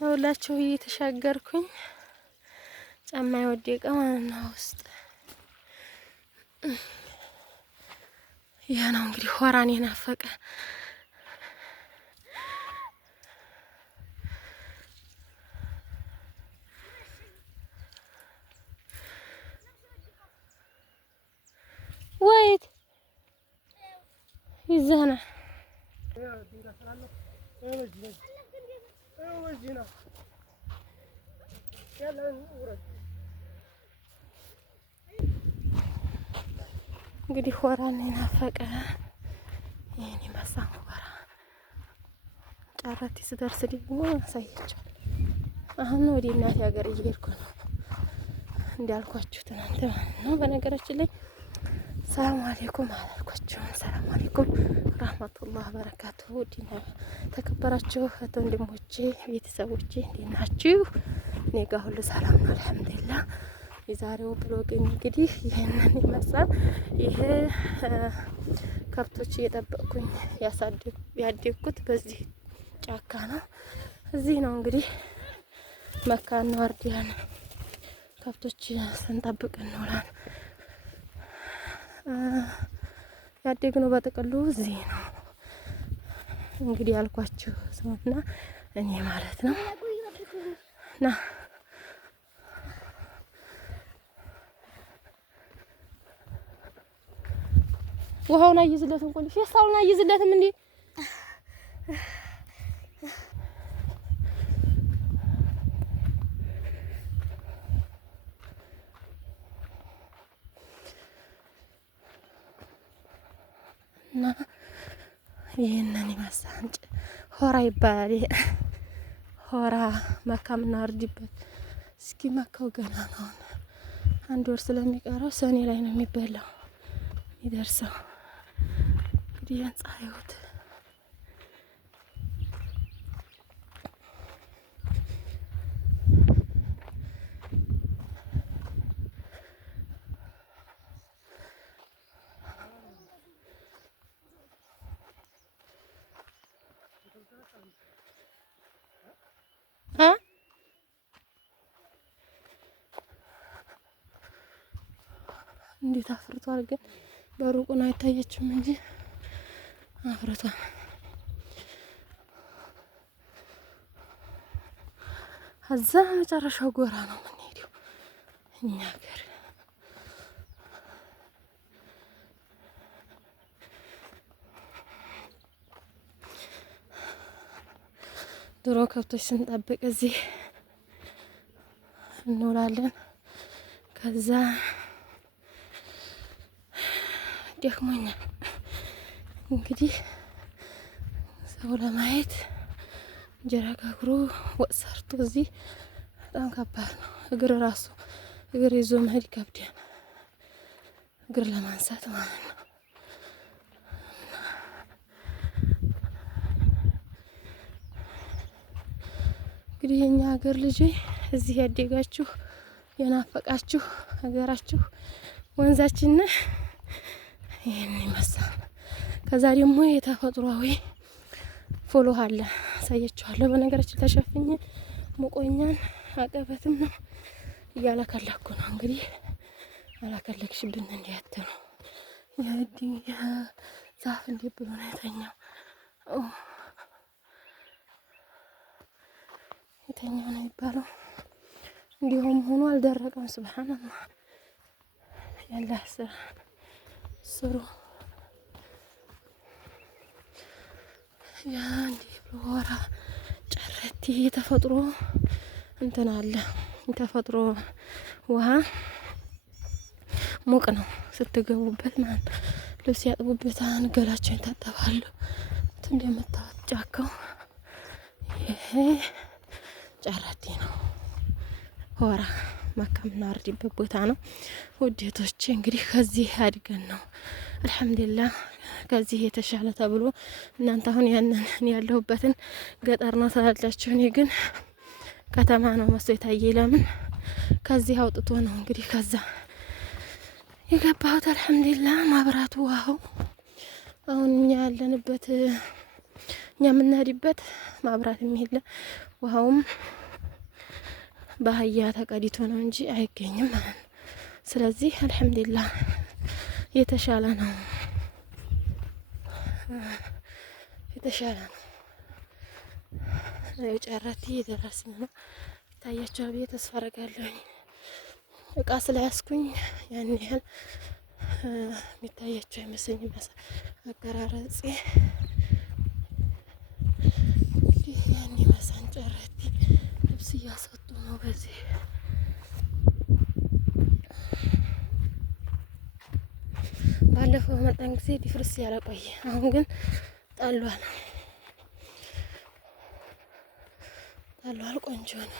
ሁላችሁ እየተሻገርኩኝ ጫማ የወደቀ ማለት ነው ውስጥ። ያ ነው እንግዲህ ሆራን የናፈቀ ወይት ይዘና እንግዲህ ሆራን የናፈቀ ይሄን ይመስላል። ሆራ ጫራቲ ስደርስ ደግሞ አሳያችኋለሁ። አሁን ወደ እናቴ ሀገር እየሄድኩ ነው እንዳልኳችሁ ትናንት ማለት ነው። በነገራችን ላይ ሰላም አለይኩም አላልኳችሁም። ሰላም አለይኩም ረህመቱላህ በረካቱሁ። ውድና ተከበራችሁ እህት ወንድሞቼ ቤተሰቦቼ እንዴት ናችሁ? እኔ ጋር ሁሉ ሰላም ነው አልሐምዱሊላህ። የዛሬው ብሎግ እንግዲህ ይሄንን ይመስላል። ይሄ ከብቶች እየጠበቅኩኝ ያደግኩት በዚህ ጫካ ነው። እዚህ ነው እንግዲህ መካና ወርዲያን ከብቶች ስንጠብቅ እንውላለን። ያደግነው በጥቅሉ እዚህ ነው እንግዲህ ያልኳችሁ ሰውና እኔ ማለት ነው። ና ውሃውን አይዝለትም ቆልሽ ፌስታሉን አይዝለትም እንዴ? እና ይሄንን ይመስላል። ሆራ ይባላል። ሆራ መካ የምናወርድበት። እስኪ መካው ገና ነው። አንድ ወር ስለሚቀረው ሰኔ ላይ ነው የሚበላው የሚደርሰው። እንግዲህ አንጻዩት እንዴት አፍርቷል! ግን በሩቁ ነው አይታየችም እንጂ አፍርቷል። እዛ መጨረሻው ጎራ ነው የምንሄደው እኛ ሀገር። ድሮ ከብቶች ስንጠብቅ እዚህ እንውላለን። ከዛ ደክሞኛል እንግዲህ ሰው ለማየት እንጀራ ጋግሮ ወጥ ሰርቶ እዚህ በጣም ከባድ ነው። እግር ይዞ መሄድ ይከብዳል። እግር ለማንሳት ማለት ነው። እንግዲህ የኛ ሀገር ልጅ እዚህ ያደጋችሁ የናፈቃችሁ ሀገራችሁ ወንዛችን ይሄን ይመስላል። ከዛ ደግሞ የተፈጥሯዊ ፎሎ አለ አሳያችኋለሁ። በነገራችን ተሸፍኜ ሙቆኛን አቀበትም ነው እያለከለኩ ነው። እንግዲህ አላከለክሽብን እንዲያትሉ ዛፍ እንዴት ብሎ ነው የተኛው? የተኛው ነው የሚባለው። እንዲሁም ሆኖ አልደረቀም። ሱብሃንአላህ ያላህ ስራ ስሩ። ያ እንዴ ሆራ ጨረቲ የተፈጥሮ እንትን አለ። የተፈጥሮ ውሃ ሙቅ ነው ስትገቡበት ማለት ነው። ልብስ ያጥቡበታል፣ ገላቸውን ይታጠባሉ። እንደምታዩት ጫካው ይሄ ጨረቲ ነው። ሆራ መካ የምናወርድበት ቦታ ነው። ውዴቶቼ እንግዲህ ከዚህ አድገን ነው አልሐምዱሊላህ ከዚህ የተሻለ ተብሎ እናንተ አሁን ያንን ያለሁበትን ገጠር ነው ስላላችሁ፣ እኔ ግን ከተማ ነው መስሎ የታየ። ለምን ከዚህ አውጥቶ ነው እንግዲህ ከዛ የገባሁት። አልሐምዱሊላህ ማብራቱ ውሃው አሁን እኛ ያለንበት እኛ የምንሄድበት ማብራትም የለ ውሃውም በአህያ ተቀዲቶ ነው እንጂ አይገኝም ማለት ነው። ስለዚህ አልሐምዱሊላህ የተሻለ ነው የተሻለ ነው። ጨረቲ እየደረስን ነው። ይታያችኋል ብዬ ተስፋ አደርጋለሁ። እቃ ስለያዝኩኝ ያን ያህል የሚታያቸው አይመስለኝም አቀራረጼ። እንግዲህ ያን ይመስላል ጨረቲ። ልብስ እያሰጡ ነው በዚህ ባለፈው መጣን ጊዜ ዲፍርስ ያለ ቆየ። አሁን ግን ጠሏል ቆንጆ ነው።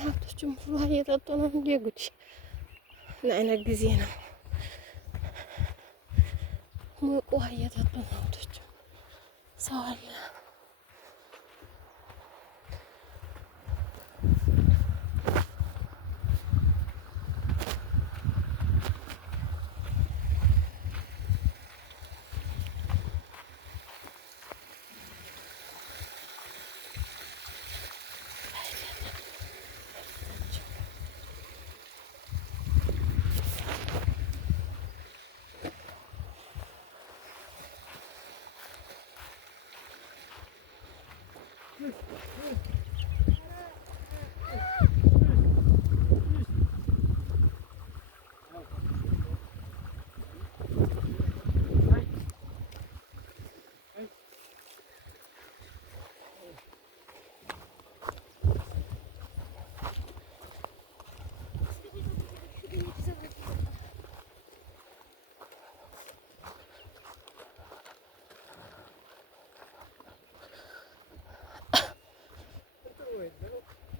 ሀብቶችም ውሃ እየጠጡ ነው። እንደ ጉድ ለአይነት ጊዜ ነው። ሞቅ ውሃ እየጠጡ ነው ሀብቶችም። ሰው አለ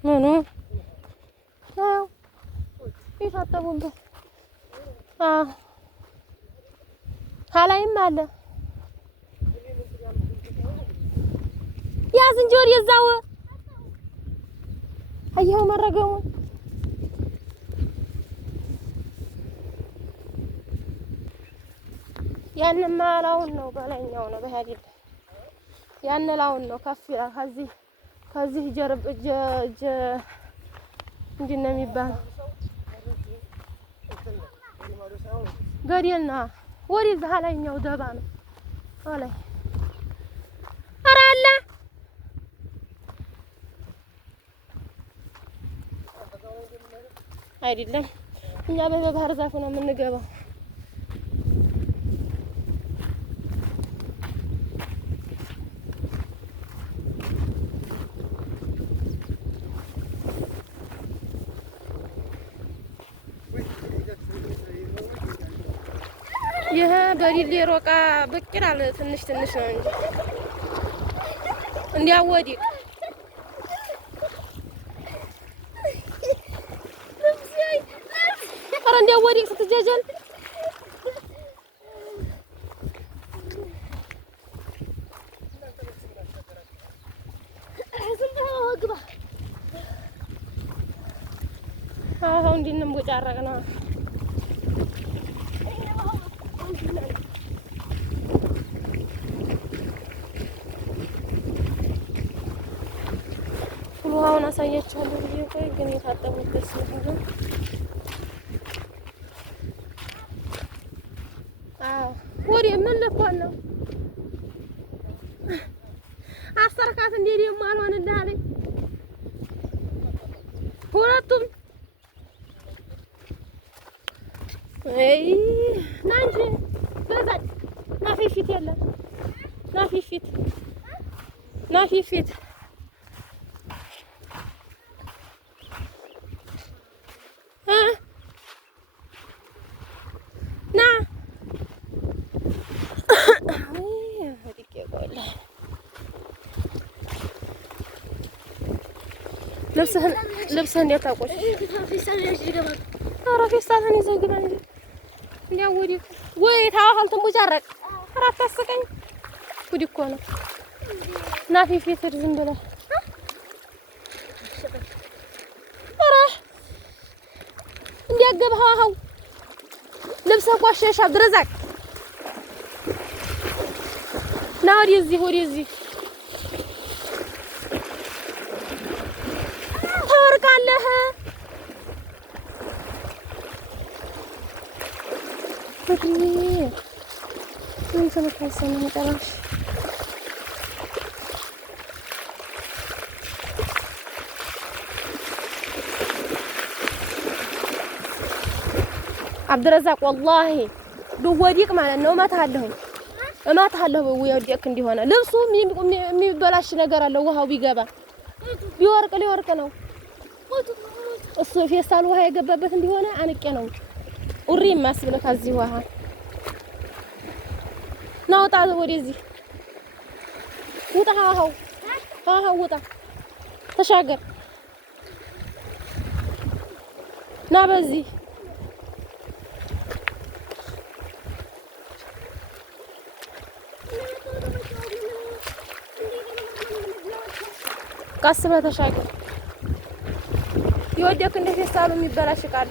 ምኑ የታጠቡበት ሀላይም አለ። ያዝ እንጂ ወደዛው አየኸው መረገሙን። ያንማ ላውን ነው በላይኛው ነው በሃዲል ያን ላውን ነው ከፍ ይላል። ከዚህ ጀርብ ምንድን ነው የሚባለው? ገደልና ወደዛ ላይኛው ደባ ነው አላይ። ኧረ አለ አይደለም። እኛ በባህር ዛፍ ነው የምንገባው። ይሄ በዲሌ ሮቃ ብቅ ይላል። ትንሽ ነው እንጂ እንዲያወዲቅ ኧረ እንዲያወዲቅ ስትጀጀል አሁን እንዲንም ቦጫረቅ ነው። ውሃውን አሳያችኋለሁ ብዬ ቆይ ግን የታጠቡበት ስለሆነ ወሬ ምን ልኮን ነው አስተርካት እንዴ ደሞ አልሆንልህ አለኝ። ሁለቱም ናንቺ ገዛኝ ናፊፊት የለም ናፊፊት ልብስህን እንዴት ታውቆሽ? ኧረ ፌስታልን ይዘህ ግባ እንጂ እንዲያው ወዲህ ወይ ታዋል ትንቦጫረቅ። ኧረ አታስቀኝ። ጉድ እኮ ነው። ናፊ ፊት ዝም ብለህ ኧረ እንዲያገብሃው ልብስህ ቆሸሸ። ብረዛቅ ና ወደዚህ ታወርቃለህ። ምን ተመካሰነ መጨረሻ عبدالرزاق والله بوديك ማለት ነው እመታለሁ ወዲያክ እንዲሆነ ልብሱ የሚበላሽ ነገር አለ ውሃው ቢገባ ሊወርቅ ነው እሱ ፌስታል ውሃ የገባበት እንዲሆነ አንቄ ነው ኡሪ ማስብለ ከዚህ ውሃ ናውጣ ወደዚህ ውጣ ውጣ ተሻገር ና በዚህ ቀስ ብለህ ተሻገር ይወደክ እንደ ፌስታሉ የሚበላሽ ቃል